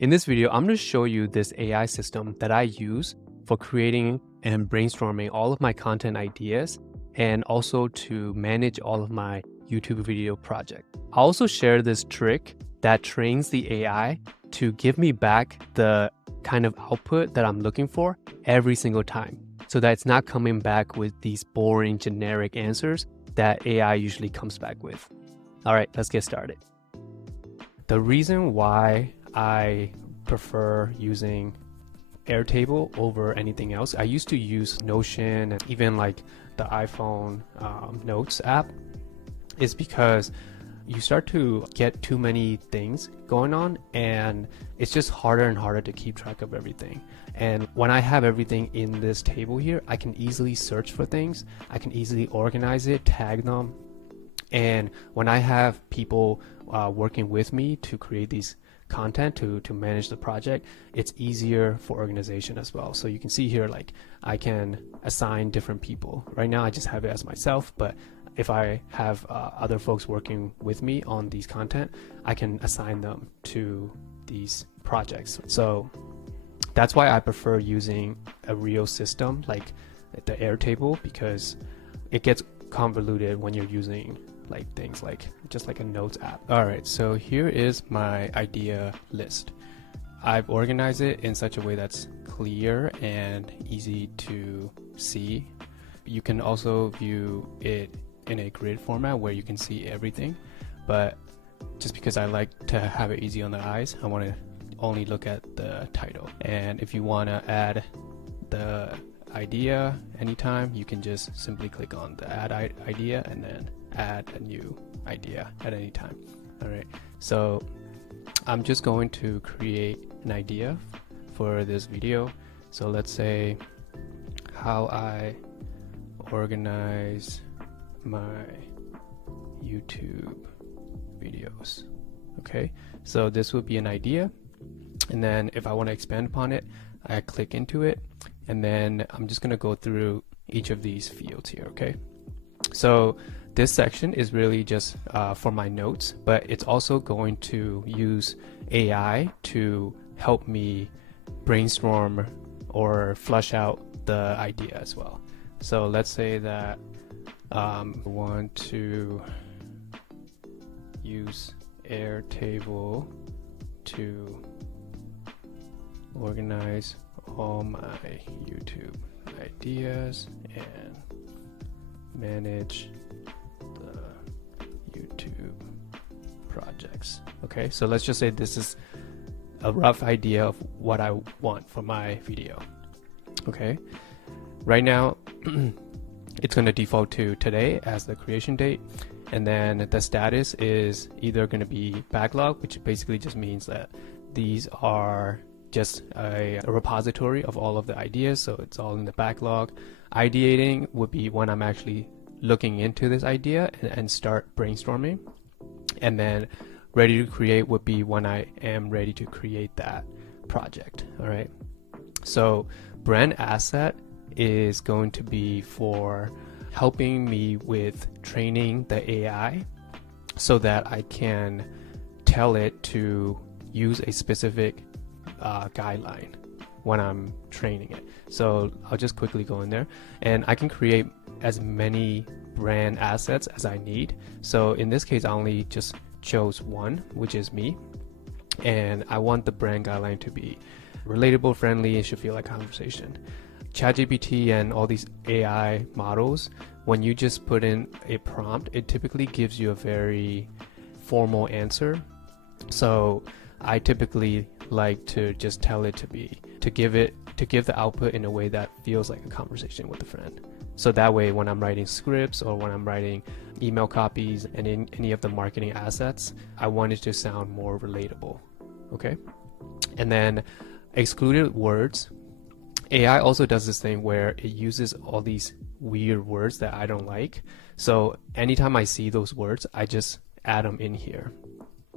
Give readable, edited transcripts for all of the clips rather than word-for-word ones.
In this video, I'm going to show you this AI system that I use for creating and brainstorming all of my content ideas and also to manage all of my YouTube video project. I'll also share this trick that trains the AI to give me back the kind of output that I'm looking for every single time, so that it's not coming back with these boring generic answers that AI usually comes back with. All right, let's get started. The reason why I prefer using Airtable over anything else, I used to use Notion and even like the iPhone Notes app, is because you start to get too many things going on and it's just harder and harder to keep track of everything. And when I have everything in this table here, I can easily search for things, I can easily organize it, tag them. And when I have people working with me to create these content to manage the project, it's easier for organization as well. So you can see here, like I can assign different people. Right now I just have it as myself, but if I have other folks working with me on these content, I can assign them to these projects. So that's why I prefer using a real system like the Airtable, because it gets convoluted when you're using like things like just like a notes app. All right, so here is my idea list. I've organized it in such a way that's clear and easy to see. You can also view it in a grid format where you can see everything, but just because I like to have it easy on the eyes, I want to only look at the title. And if you want to add the idea anytime, you can just simply click on the add idea and then add a new idea at any time. All right, so I'm just going to create an idea for this video. So let's say how I organize my YouTube videos. Okay, so this would be an idea, and then if I want to expand upon it, I click into it, and then I'm just going to go through each of these fields here. Okay, so this section is really just for my notes, but it's also going to use AI to help me brainstorm or flush out the idea as well. So let's say that I want to use Airtable to organize all my YouTube ideas and manage the YouTube projects. Okay, so let's just say this is a rough idea of what I want for my video. Okay, right now it's going to default to today as the creation date, and then the status is either going to be backlog, which basically just means that these are just a repository of all of the ideas, so it's all in the backlog. Ideating would be when I'm actually looking into this idea and start brainstorming, and then ready to create would be when I am ready to create that project. All right, so brand asset is going to be for helping me with training the AI so that I can tell it to use a specific guideline when I'm training it. So I'll just quickly go in there and I can create as many brand assets as I need. So in this case, I only just chose one, which is me, and I want the brand guideline to be relatable, friendly, it should feel like conversation. ChatGPT and all these AI models, when you just put in a prompt, it typically gives you a very formal answer. So I typically like to just tell it to give the output in a way that feels like a conversation with a friend. So that way, when I'm writing scripts or when I'm writing email copies and in any of the marketing assets, I want it to sound more relatable. Okay, and then excluded words. AI also does this thing where it uses all these weird words that I don't like. So anytime I see those words, I just add them in here.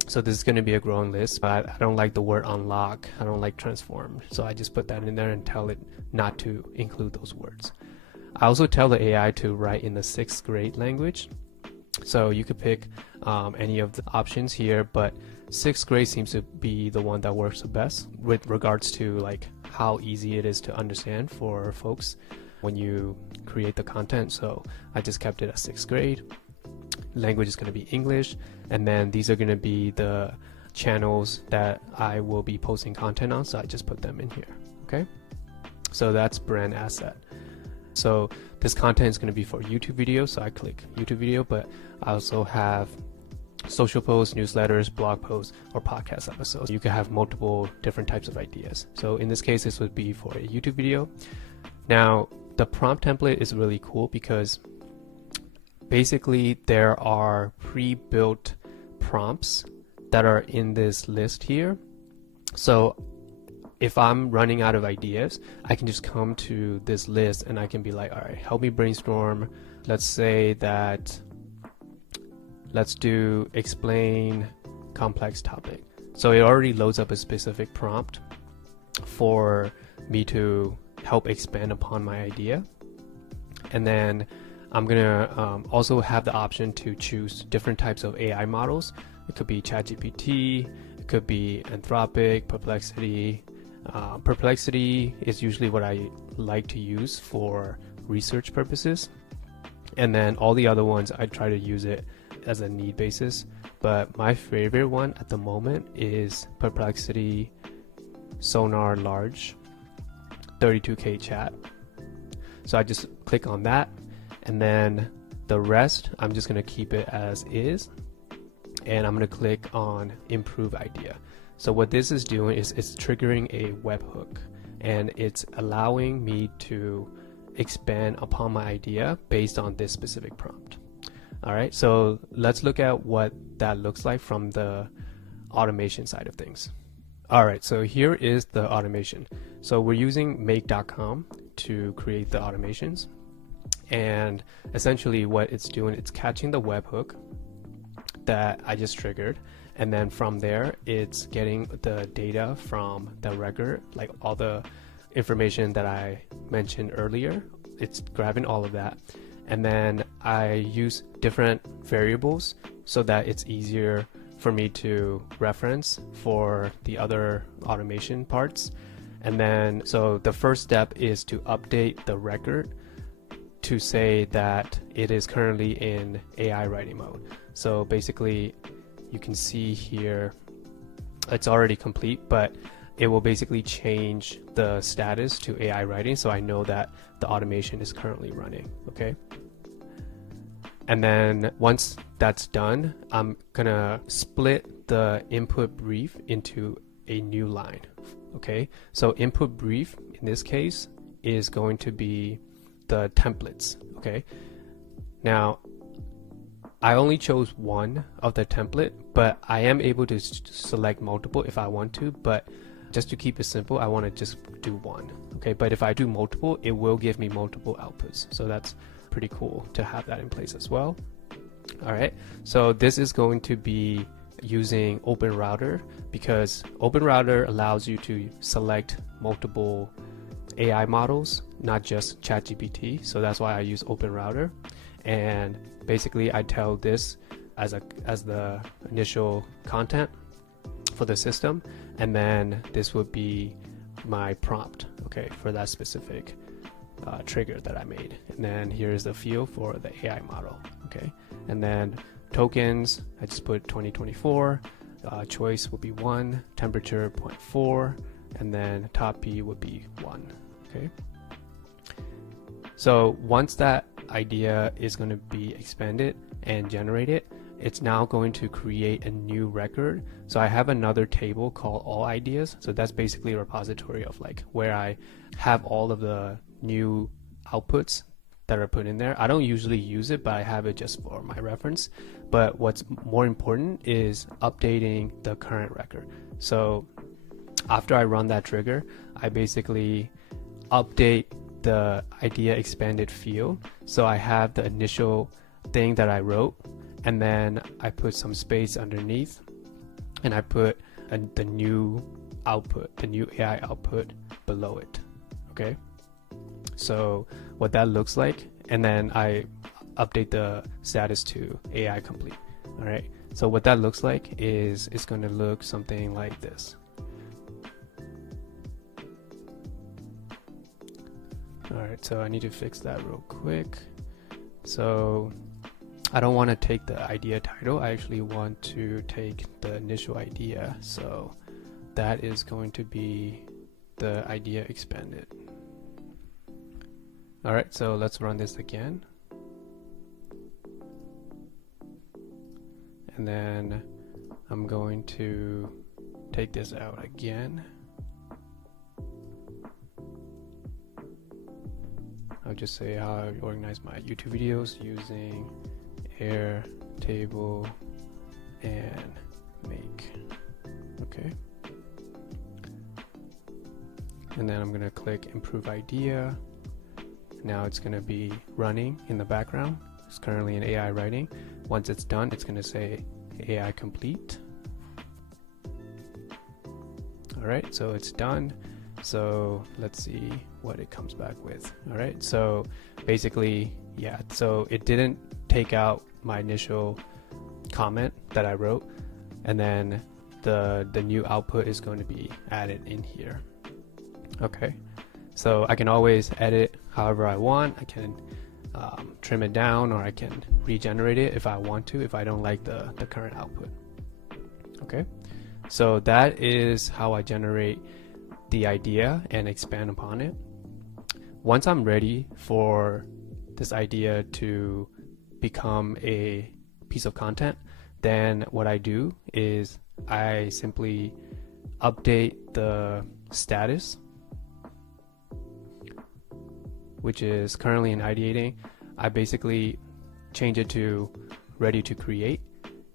So this is going to be a growing list, but I don't like the word unlock. I don't like transform. So I just put that in there and tell it not to include those words. I also tell the AI to write in the 6th grade language. So you could pick any of the options here, but sixth grade seems to be the one that works the best with regards to like how easy it is to understand for folks when you create the content. So I just kept it at sixth grade. Language is going to be English, and then these are going to be the channels that I will be posting content on, so I just put them in here. Okay, so that's brand asset. So this content is going to be for YouTube video, so I click YouTube video, but I also have social posts, newsletters, blog posts, or podcast episodes. You can have multiple different types of ideas. So in this case, this would be for a YouTube video. Now the prompt template is really cool because basically there are pre-built prompts that are in this list here. So if I'm running out of ideas, I can just come to this list and I can be like, all right, help me brainstorm. Let's say that, let's do explain complex topic. So it already loads up a specific prompt for me to help expand upon my idea. And then I'm gonna also have the option to choose different types of AI models. It could be ChatGPT, it could be Anthropic, Perplexity. Perplexity is usually what I like to use for research purposes. And then all the other ones, I try to use it as a need basis. But my favorite one at the moment is Perplexity Sonar Large 32K chat. So I just click on that, and then the rest, I'm just going to keep it as is. And I'm going to click on improve idea. So what this is doing is it's triggering a webhook, and it's allowing me to expand upon my idea based on this specific prompt. All right, so let's look at what that looks like from the automation side of things. All right, so here is the automation. So we're using make.com to create the automations. And essentially what it's doing, it's catching the webhook that I just triggered. And then from there, it's getting the data from the record, like all the information that I mentioned earlier. It's grabbing all of that. And then I use different variables so that it's easier for me to reference for the other automation parts. And then, so the first step is to update the record to say that it is currently in AI writing mode. So basically, you can see here, it's already complete, but it will basically change the status to AI writing, so I know that the automation is currently running, okay? And then once that's done, I'm gonna split the input brief into a new line, okay? So input brief, in this case, is going to be the templates, okay? Now, I only chose one of the template, but I am able to select multiple if I want to, but just to keep it simple, I want to just do one, okay? But if I do multiple, it will give me multiple outputs. So that's pretty cool to have that in place as well. All right, so this is going to be using OpenRouter because OpenRouter allows you to select multiple AI models, not just ChatGPT. So that's why I use OpenRouter. And basically I tell this as the initial content for the system, and then this would be my prompt, okay, for that specific trigger that I made. And then here's the field for the AI model, okay? And then tokens, I just put 2024, choice would be 1, temperature 0.4, and then top P would be 1, okay? So once that idea is going to be expanded and generated, it's now going to create a new record. So I have another table called all ideas. So that's basically a repository of like where I have all of the new outputs that are put in there. I don't usually use it, but I have it just for my reference. But what's more important is updating the current record. So after I run that trigger, I basically update the idea expanded field. So I have the initial thing that I wrote, and then I put some space underneath, and I put the new output, the new AI output below it, okay? So what that looks like, and then I update the status to AI complete, all right? So what that looks like is it's going to look something like this. Alright, so I need to fix that real quick. So I don't want to take the idea title, I actually want to take the initial idea. So that is going to be the idea expanded. Alright, so let's run this again. And then I'm going to take this out again. I'll just say how I organize my YouTube videos using Airtable and make. Okay. And then I'm going to click improve idea. Now it's going to be running in the background. It's currently in AI writing. Once it's done, it's going to say AI complete. Alright, so it's done. So let's see what it comes back with. Alright, so basically, yeah, so it didn't take out my initial comment that I wrote, and then the new output is going to be added in here. Okay, so I can always edit however I want. I can trim it down, or I can regenerate it if I want to, if I don't like the current output. Okay, so that is how I generate the idea and expand upon it. Once I'm ready for this idea to become a piece of content, then what I do is I simply update the status, which is currently in ideating. I basically change it to ready to create,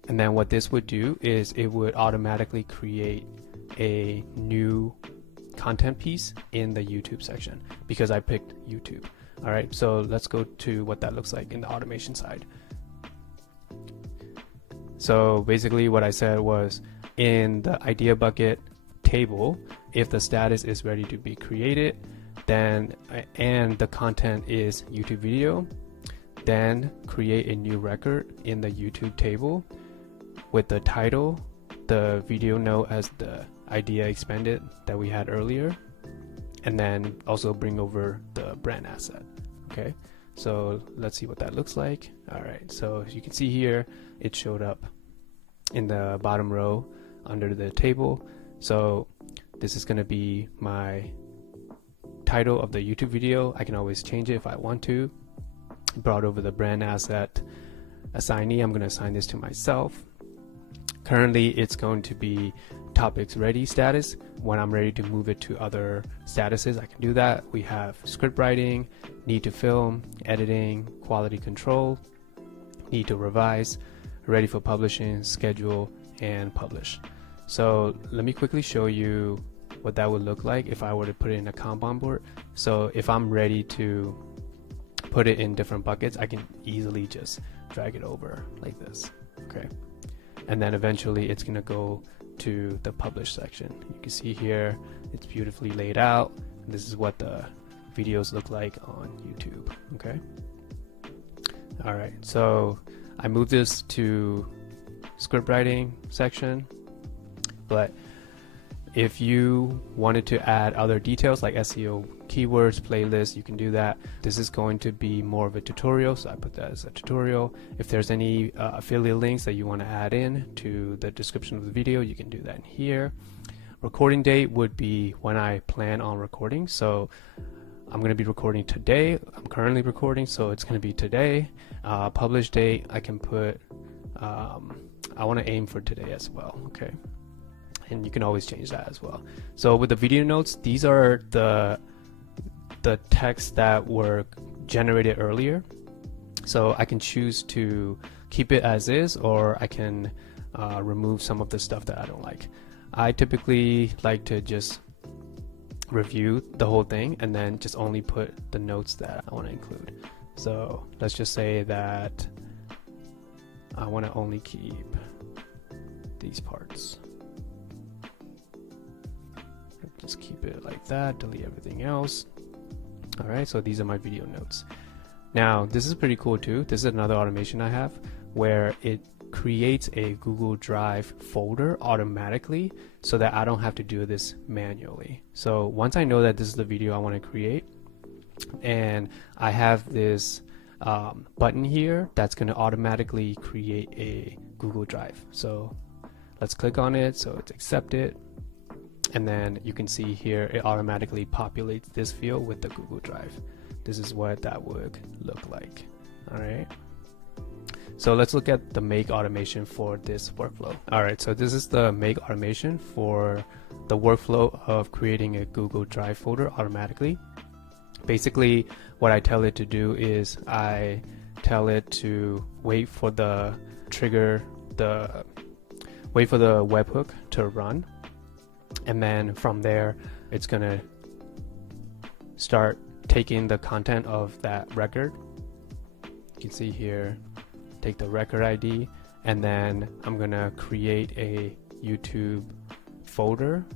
and then what this would do is it would automatically create a new content piece in the YouTube section because I picked YouTube. All right, so let's go to what that looks like in the automation side. So basically what I said was, in the idea bucket table, if the status is ready to be created, then and the content is YouTube video, then create a new record in the YouTube table with the title, the video note as the idea expanded that we had earlier, and then also bring over the brand asset. Okay, so let's see what that looks like. All right, so as you can see here, it showed up in the bottom row under the table. So this is going to be my title of the YouTube video. I can always change it if I want to. Brought over the brand asset assignee. I'm going to assign this to myself. Currently it's going to be topics ready status. When I'm ready to move it to other statuses, I can do that. We have script writing, need to film, editing, quality control, need to revise, ready for publishing, schedule, and publish. So let me quickly show you what that would look like if I were to put it in a Kanban board. So if I'm ready to put it in different buckets, I can easily just drag it over like this. Okay, and then eventually it's going to go to the publish section. You can see here it's beautifully laid out. This is what the videos look like on YouTube. Okay, all right, so I moved this to script writing section, but if you wanted to add other details like SEO keywords, playlists, you can do that. This is going to be more of a tutorial, so I put that as a tutorial. If there's any affiliate links that you want to add in to the description of the video, you can do that in here. Recording date would be when I plan on recording. So I'm going to be recording today. I'm currently recording, so it's going to be today. Publish date, I can put, I want to aim for today as well. Okay, and you can always change that as well. So with the video notes, these are the texts that were generated earlier. So I can choose to keep it as is, or I can remove some of the stuff that I don't like. I typically like to just review the whole thing and then just only put the notes that I want to include. So let's just say that I want to only keep these parts. Just keep it like that, delete everything else. All right, so these are my video notes. Now this is pretty cool too. This is another automation I have where it creates a Google Drive folder automatically so that I don't have to do this manually. So once I know that this is the video I want to create, and I have this button here that's going to automatically create a Google Drive. So let's click on it, so it's accepted, and then you can see here it automatically populates this field with the Google Drive. This is what that would look like. All right, so let's look at the make automation for this workflow. All right, so this is the make automation for the workflow of creating a Google Drive folder automatically. Basically, what I tell it to do is I tell it to wait for the webhook to run, and then from there it's gonna start taking the content of that record. You can see here, take the record ID, and then I'm gonna create a YouTube folder,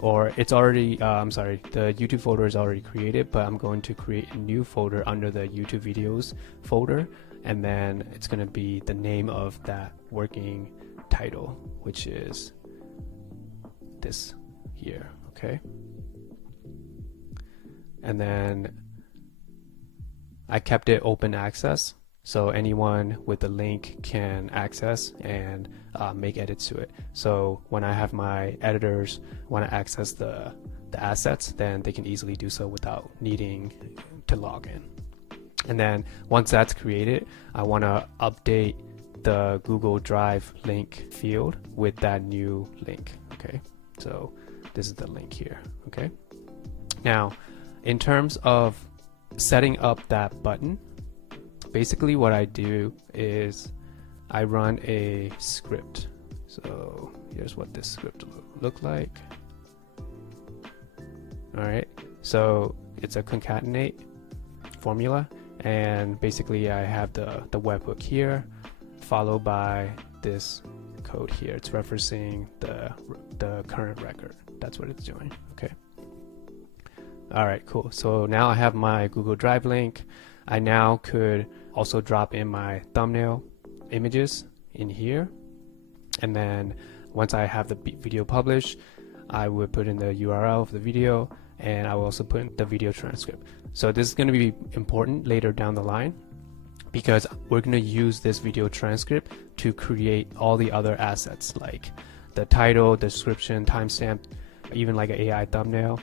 or it's already the YouTube folder is already created, but I'm going to create a new folder under the YouTube videos folder, and then it's going to be the name of that working title, which is this here. Okay, and then I kept it open access, so anyone with the link can access and make edits to it. So when I have my editors want to access the assets, then they can easily do so without needing to log in. And then once that's created, I want to update the Google Drive link field with that new link. Okay, so this is the link here. Okay, now in terms of setting up that button, basically what I do is I run a script. So here's what this script look like. All right, so it's a concatenate formula, and basically I have the webhook here followed by this code here. It's referencing the current record. That's what it's doing. Okay, all right, cool. So now I have my Google Drive link. I now could also drop in my thumbnail images in here, and then once I have the video published, I would put in the URL of the video, and I will also put in the video transcript. So this is going to be important later down the line, because we're going to use this video transcript to create all the other assets like the title, description, timestamp, even like an AI thumbnail.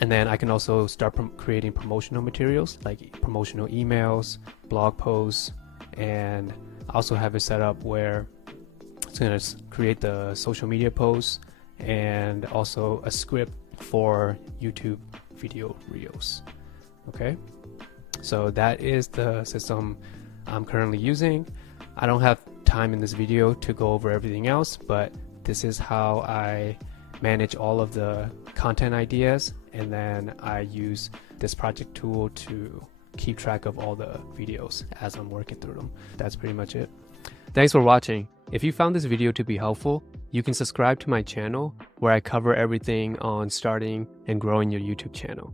And then I can also start creating promotional materials like promotional emails, blog posts, and I also have it set up where it's going to create the social media posts and also a script for YouTube video reels. Okay, so that is the system I'm currently using. I don't have time in this video to go over everything else, but this is how I manage all of the content ideas, and then I use this project tool to keep track of all the videos as I'm working through them. That's pretty much it. Thanks for watching. If you found this video to be helpful, you can subscribe to my channel where I cover everything on starting and growing your YouTube channel.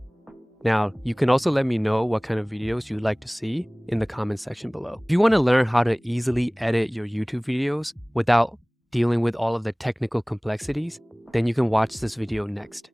Now, you can also let me know what kind of videos you'd like to see in the comment section below. If you want to learn how to easily edit your YouTube videos without dealing with all of the technical complexities, then you can watch this video next.